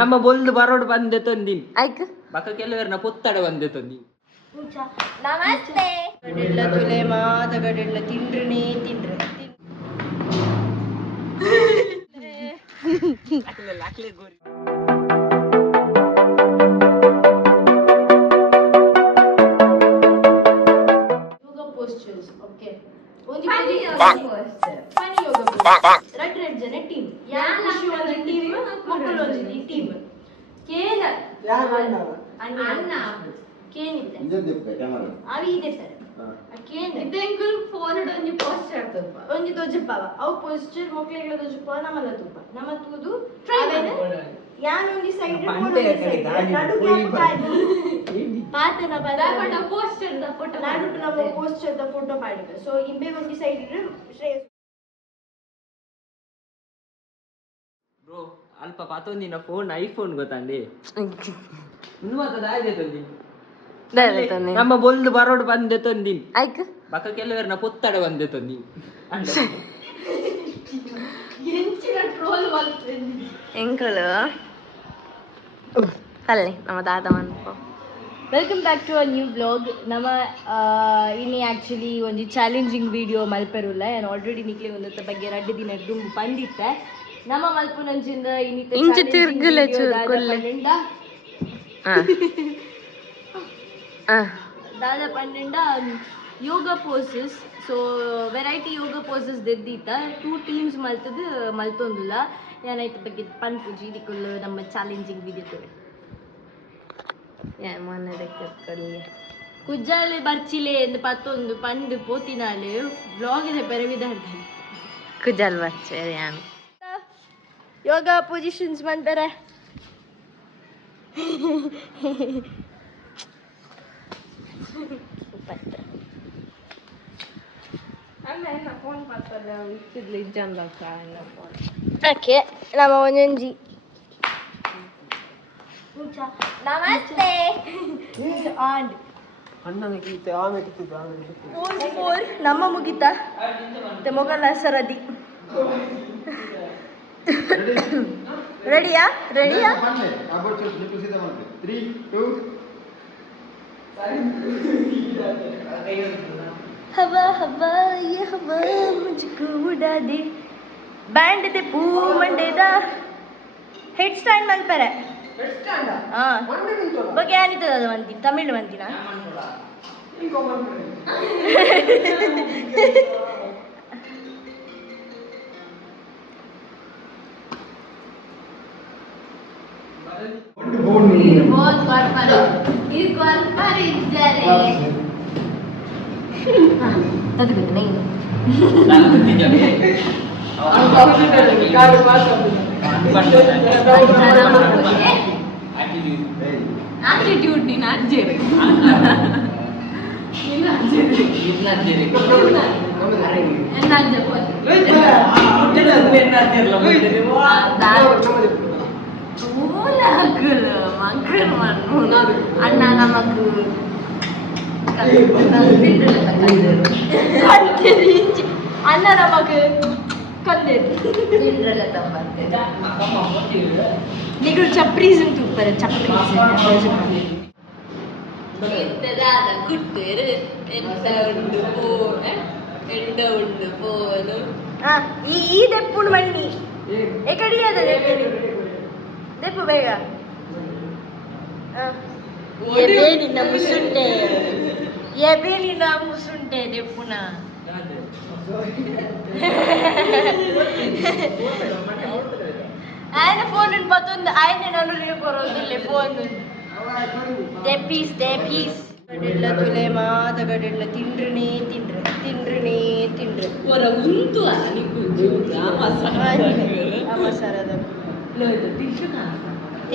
ನಮ್ಮ ಬೊಲ್ದು ಬರೋಡು ಬಂದೆ ತಂದಿನಿ ಆಯ್ತು ಬಕ ಕೆಲವರನ್ನ ಪೊತ್ತಡ ಬಂದೆ ತಂದಿನಿ ನಮಸ್ತೆ ಗಡಿಲ್ಲ ತುಲೆ ಮಾತ ಗಡಿಲ್ಲ ತಿಂಡ್ರನೇ ತಿಂಡ್ರೆ ಲಾಕ್ಲೆ ಗೋರಿ yoga postures okay funny yoga red jane team ಖುಷಿ ಒಂದು ಟೀಮ್ ಮಕ್ಕಳು ಒಂದು ಟೀಮ್ ಕೇನ ಅಣ್ಣ ಕೇನಿದೆ ಅವಿ ಇದೆ ಸರ್ ಕೇನ ಇದೆಂಗುಲ್ ಫೋನ್ ಒಂಜಿ ಪೋಸ್ಟರ್ ತಪ್ಪ ಒಂಜಿ ದೊಜ್ಜಪ್ಪಾವ ಅವು ಪೋಸ್ಟರ್ ಮಕ್ಕಳಿಗೆ ದೊಜ್ಜಪ್ಪ ನಮ್ಮಲ್ಲ ತುಪ್ಪ ನಮ್ಮ ತೂದು ಯಾನ್ ಒಂಜಿ ಸೈಡ್ ಪಾತನ ಬಡ ಪೋಸ್ಟರ್ ದ ಫೋಟೋ ನಾಡು ನಮ್ಮ ಪೋಸ್ಟರ್ ದ ಫೋಟೋ ಪಾಡಿದ ಸೊ ಇಂಬೆ ಒಂಜಿ ಸೈಡ್ ಶ್ರೇಯಸ್ ಬ್ರೋ ಅಲ್ಪ ಪಾತೊಂದಿನ ಫೋನ್ ಐಫೋನ್ ಗೊತ್ತಂಡಿ ಉನ್ಮತದ ಆಯ್ದೆ ತಂದಿ ನಮ್ಮ ಬೊಲ್ದು ಬರೋಡು ಬಂದೆ ತಂದಿನಿ ಆಯ್ತು ಬಕ ಕೆಲವರನ್ನ ಪೊತ್ತಡ ಬಂದೆ ತಂದಿ ಎಂಚಿನ ಟ್ರೋಲ್ ಮಾಡ್ತೀನಿ ಎಂಕಲು ಅಲ್ಲೇ ನಮ್ಮ ತಾತ ಮನ್ಪು welcome back to a new blog ನಮ್ಮ ಇನ್ನಿ ಆ್ಯಕ್ಚುಲಿ ಒಂದು ಚಾಲೆಂಜಿಂಗ್ ವಿಡಿಯೋ ಮಲ್ಪೆರುಲ್ಲ ನಾನು ಆಲ್ರೆಡಿ ನಿಕ್ಲಿ ಒಂದತ್ತ ಬಗ್ಗೆ 2 ದಿನ ದುಂಬು ಬಂದಿತ್ತೆ ನಮ್ಮ ಮಲ್ಪುನಂಚಿಂದ ಇಂಚು ತಿರ್ಗಲೆ ಚೂರ್ಕೊಲ್ಲೆ ದಾದ ಪಂಡೆಂಡ ಯೋಗ ಪೋಸಸ್ ಸೊ ವೆರೈಟಿ ಯೋಗ ಪೋಸಸ್ ದೆದ್ದಿತ್ತ 2 ಟೀಮ್ಸ್ ಮಲ್ತದು ಮಲ್ತೊಂದುಲ್ಲ ಏನಾಯ್ತು ಬಗ್ಗೆ ಪನ್ಪುಜಿ ಇದಕ್ಕೊಲ್ಲು ನಮ್ಮ ಚಾಲೆಂಜಿಂಗ್ ವಿಡಿಯೋ ತೋರಿ ಮೊನ್ನೆ ಕುಜ್ಜಾಲೆ ಬರ್ಚಿಲೆ ಎಂದು ಪತ್ತೊಂದು ಪಂಡು ಪೋತಿನಾಳು ಬ್ಲಾಗಿದೆ ಬೆರವಿದಾರ್ದು ಕುಜಲ್ ಬರ್ಚೆ ಯಾನು ಯೋಗ ಪೊಸಿಷನ್ಸ್ ಮಾಡ್ತಾರೆ ಓಕೆ ನಮ್ಮ ಒಂಜೊಂಜಿ ನಮಸ್ತೆ ಆಂಡ್ ನಮ್ಮ ಮುಗಿತ ಮೊಗಲ ಸರದಿ ರೆಡಿಯಾ ರೆಡಿಯಾ हवा हवा ये हवा मुझको उड़ा दे बैंड दे पू मंडेदा हेड स्टैंड मल्परे हेड स्टैंड ಬಗ್ಗೆ ಏನಿದೆ ಅದು ಮಂದಿ ತಮಿಳು ಮಂದಿನ बहुत पर ಇದು पर ಇದ್ದಾರೆ ತದಬೇಕು नहीं ನಾನು ಗೊತ್ತಿದ್ದೆ ಆಟಿಟ್ಯೂಡ್ ನೀನು ಅಜ್ಜೇರಿ ಅಣ್ಣ ನಮಕ್ ಅಣ್ಣ ನಮಕ್ ಕಂದೇರು ನೀವು ಚಪ್ರೀಸ್ ಅಂತ ಉಪ್ಪರೆ ಚಪ್ರೀಸ್ ಈ ದೆಪ್ಪುಡು ಬನ್ನಿ ಏ ಕಡಿಯಾದ ದೆಪ್ಪು ಬೇಗ ನಿನ್ನ ಮುಸುಂಟೆ ನಿನ್ನ ಮುಸುಂಟೆ ದೆಪ್ಪುನ ఆయన ఫోన్ పోతుంది ఆయన నన్ను రేపొద్దులే ఫోన్ పీస్ గడిల్ల ತುಲೆ ಮಾತ ಗಡಿಲ್ಲ ತಿಂಡ್ರನೇ ತಿಂಡ್ರೆ ಹೊರ ಉಂಟು ಮಸಾಲದ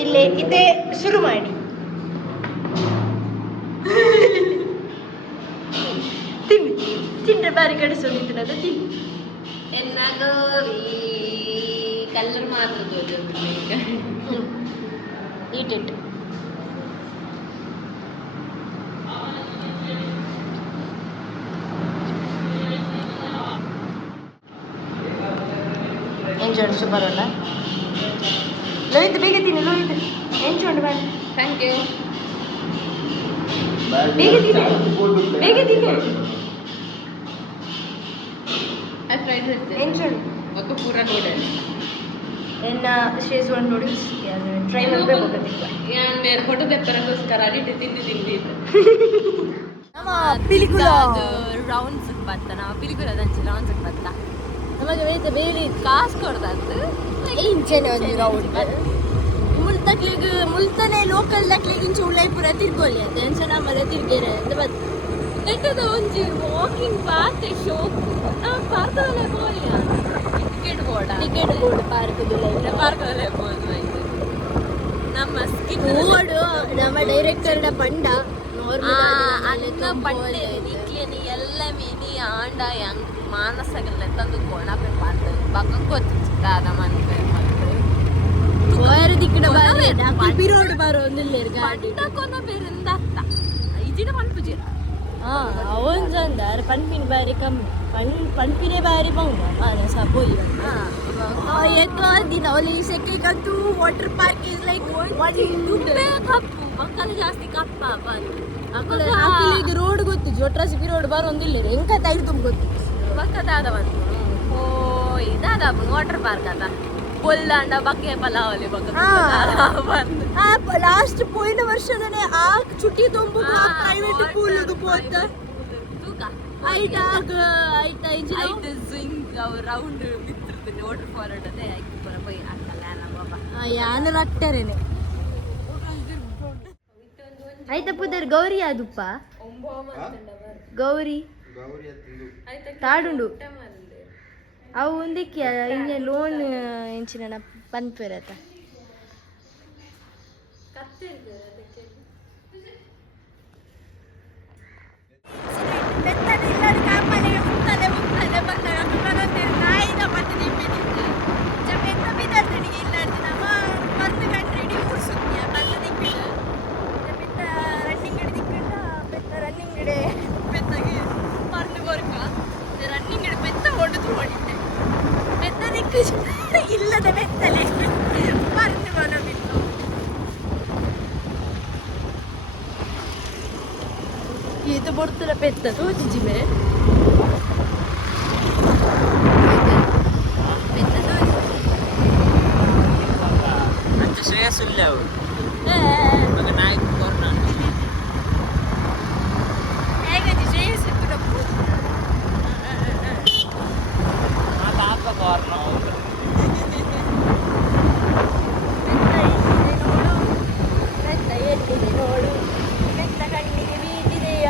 ಇಲ್ಲೇ ಇದೇ ಶುರು ಮಾಡಿ ತಿಂಡ್ರೆ ಬಾರಿ ಕಡಿಸೋದಿತ್ತು ಅದು ತಿನ್ ಎನ್ನಾಗೋರಿ ಕಲ್ಲರ್ ಮಾತ್ರ ಈಟಿಟ್ಟು ಎಂಜಾಯ್ ಸೂಪರ್ ಅಲ್ಲ ಲೋಹಿತ್ ಬೇಗ ತಿನ್ನು ಲೋಹಿತ್ ಎಂಚುಂಡು ಬಾರಿ ಥ್ಯಾಂಕ್ ಯು. ಬೇಗ ತಿನ್ನು ಬೇಗ ತಿನ್ನು ಐ ಫ್ರೈಡ್ ರೈಸ್ ಎಂಚುಂಡು ఒక ಪೂರ ನೂಡಲ್ಸ್ ಎನ್ನ ಶೇಜ್ವಾನ್ ನೂಡಲ್ಸ್ ಟ್ರೈ ಮಾಡಬೇಕು ಯಾನ್ ಬೇರೆ ಫೋಟೋ ತೆಪ್ಪರಕ್ಕೋಸ್ಕರ ಅಡಿಟ್ಟು ತಿಂದು ನಮ್ಮ ಪಿಲಿಕುಳ ರೌಂಡ್ಸ್ ಬತ್ತ ನಾವು ಪಿಲಿಕುಲದಂಚಿ ರೌಂಡ್ಸ್ ಬತ್ತ ನಮಗೆ ಬೇರೆ ಬೇರೆ ಕಾಸು ಕೊಡ್ದದ್ದು ಇಂಚನೆ ಒಂದು ರೌಂಡ್ ಮುಲ್ತನೆ ಲೋಕಲ್ ದಕ್ಲಿಗೆ ಇಂಚು ಉಳ್ಳಾಯ್ಪುರ ತಿರ್ಗೋಲಿ ಅಂತ ಎಂಚ ನಮ್ಮದ ತಿರ್ಗೇರೆ ಅಂತ ಬತ್ತ ನೆಟ್ಟದ ಒಂಜಿ ವಾಕಿಂಗ್ ಪಾತ್ ಶೋ ನಾವು ಪಾರ್ಕದಲ್ಲೇ ಬೋಲಿಯ ಟಿಕೆಟ್ ಬೋರ್ಡ್ ಪಾರ್ಕದಲ್ಲೇ ಬೋದು ನಮ್ಮ ಸ್ಕಿನ್ ಓಡು ನಮ್ಮ ಡೈರೆಕ್ಟರ್ ಪಂಡ ಅನ್ನ ಪಂಡೆ ನಿಕ್ಲಿಯನಿ ಎಲ್ಲ ಮೀನಿ ಆಂಡ ಯಂಗ್ ಮಾನಸಗಲ್ಲ ತಂದು ಕೊಣಪೆ ಪಾರ್ತ ಬಕ್ಕ ಗೊತ್ತಿದ್ದಾದ ಮನ್ಪೆ ಬೇರೆ ದಿಕ್ಕಡ ಪಿರೋಡ್ ಬಾರೋ ಒಂದಿಲ್ಲ ಪಂಡ ಕೊನ ಬೇರೆಂದ ಅತ್ತ ಇಜಿನ ಪನ್ಪುಜಿರ ಅವನ್ ಚಂದ ಪನ್ಪಿನ ಬಾರಿ ಕಮ್ಮಿ ಪನ್ಪಿನೇ ಬಾರಿ ಬಂಗ ಮಾನಸ ಬೋಲಿ ಎತ್ತೋ ದಿನ ಒಲಿ ಸೆಕೆಗಂತೂ water park is like Dubai ಕಪ್ಪು ಮಕ್ಕಳು ಜಾಸ್ತಿ ಕಪ್ಪ ಬಂದು ಇದು ರೋಡ್ ಗೊತ್ತು ಜೊಟ್ರಾಸಿ ಪಿರೋಡ್ ಬಾರೋ ಒಂದಿಲ್ಲ ಎಂಕ ತೈರು ತುಂಬ ಗೊತ್ತು ಪಕ್ಕದಾದ ಬಂದು ಓ ಇದಾದ ವಾಟರ್ ಪಾರ್ಕ್ ಅದ ಪೊಲ್ಲಾಂಡ ಬಕ್ಕೆ ಪಲಾವಲಿ ಬಂದು ಲಾಸ್ಟ್ ಪೋಯಿನ ವರ್ಷದನೆ ಆ ಚುಟ್ಟಿ ತುಂಬು ಪ್ರೈವೇಟ್ ಪೂಲ್ ಪೋತ ಐಟಾಗ ಐಟ ಐಟ್ ಸ್ವಿಂಗ್ ಅವು ರೌಂಡ್ ಬಿತ್ತಿರ್ತದೆ ವಾಟರ್ ಫಾಲ್ ಅದೇ ಐಕ್ ಪುರ ಪೈ ಅಕ್ಕಲ್ಲ ನಮ್ಮ ಯಾನ ರಟ್ಟರೇನೆ ಐತಪ್ಪುದರ್ ಗೌರಿ ಆದುಪ್ಪ ಗೌರಿ ತಾಡುಂಡು ಅವು ಒಂದಕ್ಕೆ ಇನ್ನೇ ಲೋನ್ ಎಂಚಿನ ಪನ್ಪೆರತ ಇಲ್ಲದ ಬೆತ್ತಲೆ ಪರ್ದು ಬರೋ ಬಿಟ್ಟು ಇದು ಬರ್ತಲ್ಲ ಪೆತ್ತ ತೋಚಿಜಿ ಮೇ ಅಂತ ಶ್ರೇಯಸ್ಸುಲ್ಲ ಅವರು ಮಗ ನಾಯಕ ಕೊರೋನಾ ಹೇಗಂ지 ಶ್ರೇಯಸ್ಸಿತ್ತು ಮಾತಾಪ ಕೊರೋನಾ ನೋಡು ಬೆತ್ತ ಕಣ್ಣಿಗೆ ಬೀದಿದೆಯ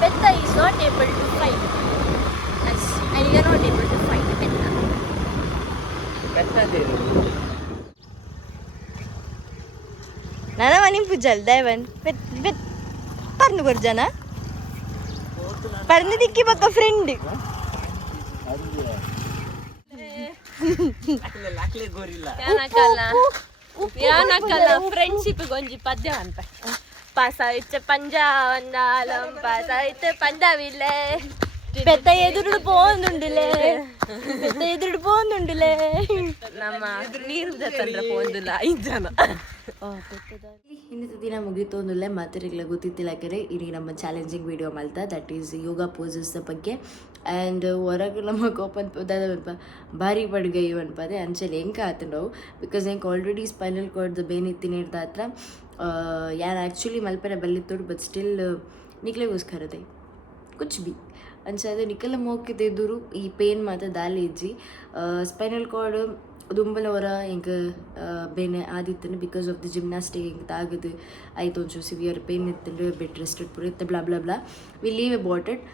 ಬೆತ್ತ is not able to fight and you are not able to fight ಬೆತ್ತ ನನ್ನ ಮನೆ ಪೂಜಲ್ ದೈವನ್ ಪರ್ನು ಬರ್ಜನ ಪರ್ನು ದಿಕ್ಕಿ ಬಕ್ಕ ಫ್ರೆಂಡ್ ಯಾನಕಲ್ಲ ಫ್ರೆಂಡ್ಶಿಪ್ ಗೊಂಜಿ ಪದ್ಯ ಅಂತ ಪಾಸ ಇತ್ತೆ ಪಂಜಾವಂದಾಲಂ ಪಾಸ ಇತ್ತೆ ಪಂಜಾವಿಲ್ಲೇ పెద్ద ఎదురుడు పోందుండులే పెద్ద ఎదురుడు పోందుండులే ನಮ್ಮ ನೀರು ತಂದ್ರೆ ಪೋಂದಿಲ್ಲ 5 ಜನ ಇನ್ನಿತ ದಿನ ಮುಗೀತು ಅಂದಲ್ಲೇ ಮಾತಿರಿಗ್ಲ ಗೊತ್ತಿತ್ತಿಲ್ಲ ಕೆರೆ ಈಗ ನಮ್ಮ ಚಾಲೆಂಜಿಂಗ್ ವಿಡಿಯೋ ಮಲ್ತಾ ದಟ್ ಈಸ್ ಯೋಗ ಪೋಸಸ್ ಬಗ್ಗೆ ಆ್ಯಂಡ್ ಹೊರಗೆ ನಮ್ಮ ಕೋಪನ್ ಭಾರಿ ಬಡ್ಗೈ ಅನ್ಪದೆ ಅಂಚಲ್ಲಿ ಹೆಂಗೆ ಆತಂಡವು ಬಿಕಾಸ್ ಹೆಂಗೆ ಆಲ್ರೆಡಿ ಸ್ಪೈನಲ್ ಕಾರ್ಡ್ ಬೇನಿತ್ತಿನ ಹಿಡ್ದ ಹತ್ರ ಯಾರು ಆ್ಯಕ್ಚುಲಿ ಮಲ್ಪನೆ ಬಲ್ಲಿತ್ತೋಡು ಬಟ್ ಸ್ಟಿಲ್ ನಿಕ್ಲೆಗೋಸ್ಕರದೆ ಕುಚ್ ಬಿ ಅಂಚದು ನಿಕಲ ಮೋಕಿದೆ ಎದುರು ಈ ಪೇನ್ ಮಾತ್ರ ದಾಲಿ ಇಜ್ಜಿ ಸ್ಪೈನಲ್ ಕಾರ್ಡ್ ದುಂಬಲ ಹೊರ ಹಿಂಗೆ ಬೇನೆ ಆದಿತ್ತಂಡು ಬಿಕಾಸ್ ಆಫ್ ದಿ ಜಿಮ್ನಾಸ್ಟಿಕ್ ಹಿಂಗೆ ತಾಗದು ಆಯ್ತು ಒಂಚೂರು ಸಿವಿಯರ್ ಪೇನ್ ಇತ್ತಂಡು ಬೆಡ್ ರೆಸ್ಟೆಡ್ ಪೂರ ಇತ್ತು blah blah blah we leave about it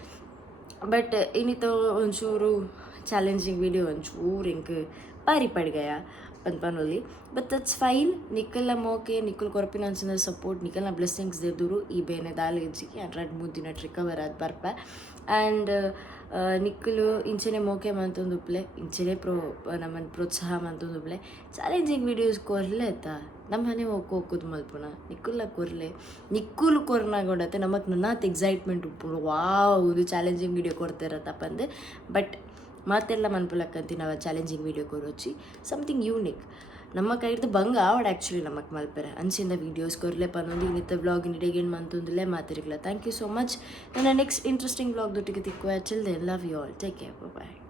but ಇನ್ನಿತ ಒಂಚೂರು ಚಾಲೆಂಜಿಂಗ್ ವಿಡಿಯೋ ಒಂಚೂರು ಹಿಂಗೆ ಪಾರಿ ಪಡ್ಗಯ ಪನ್ಪನೊಲಿ ಬಟ್ ದಟ್ಸ್ ಫೈನ್ ನಿಕ್ಕಲ್ನ ಮೋಕೆ ನಿಕ್ಕಲ್ ಕೊರಪಿನ ಅನ್ಸಿನ ಸಪೋರ್ಟ್ ನಿಕ್ಕಲ್ನ ಬ್ಲೆಸ್ಸಿಂಗ್ಸ್ ದೆದುರು ಈ ಬೇನೆ ದಾಲಿ ಇಜ್ಜಿಗೆ 2-3 ದಿನ ರಿಕವರ್ ಆದ ಬರ್ಪೆ ಆ್ಯಂಡ್ ನಿಕ್ಕಲು ಇಂಚೆನೆ ಮೋಕೆ ಮಂತೊಂದುಪ್ಲೆ ಇಂಚೆನೆ ನಮ್ಮನ್ನು ಪ್ರೋತ್ಸಾಹ ಮಂತೊಂದುಪ್ಲೆ ಚಾಲೆಂಜಿಂಗ್ ವೀಡಿಯೋಸ್ ಕೊರ್ಲೆ ಆಯ್ತಾ ನಮ್ಮ ಮನೆ ಹೋಗೋದು ಮಲ್ಪುಣ ನಿಕ್ಕುಲ್ಲ ಕೊರ್ಲೆ ನಿಕ್ಕುಲು ಕೊರ್ನಾಗೊಂಡತ್ತೆ ನಮಗೆ ನನ್ನಾತ್ ಎಕ್ಸೈಟ್ಮೆಂಟ್ ಉಪ್ಪು ವಾವ್ ಇದು ಚಾಲೆಂಜಿಂಗ್ ವೀಡಿಯೋ ಕೊಡ್ತಿರತ್ತಪ್ಪ ಅಂದೆ ಬಟ್ ಮಾತೆಲ್ಲ ಮನ್ಪುಲಕ್ಕಂತ ನಾವು ಚಾಲೆಂಜಿಂಗ್ ವೀಡಿಯೋ ಕೊರೋಚಿ ಸಮಥಿಂಗ್ ಯೂನಿಕ್ ನಮ್ಮ ಕೈದು ಬಂಗ ಆವಡ್ ಆ್ಯಕ್ಚುಲಿ ನಮಗೆ ಮಲ್ಪೆರೆ ಅಂಚಿಂದ ವೀಡಿಯೋಸ್ ಕೊರ್ಲೆ ಪನ್ನೊಂದು ಇನ್ನಿತ್ತ ವ್ಲಾಗ್ ಇಡೀಗೇನು ಮಂತೊಂದಿಲ್ಲೇ ಮಾತಿರಲಿಲ್ಲ ಥ್ಯಾಂಕ್ ಯು ಸೋ ಮಚ್ ನನ್ನ ನೆಕ್ಸ್ಟ್ ಇಂಟ್ರೆಸ್ಟಿಂಗ್ ವ್ಲಾಗ್ದೊಟ್ಟಿಗೆ ತಿಕ್ಕುವ ಚಿಲ್ದೆ love you all take care bye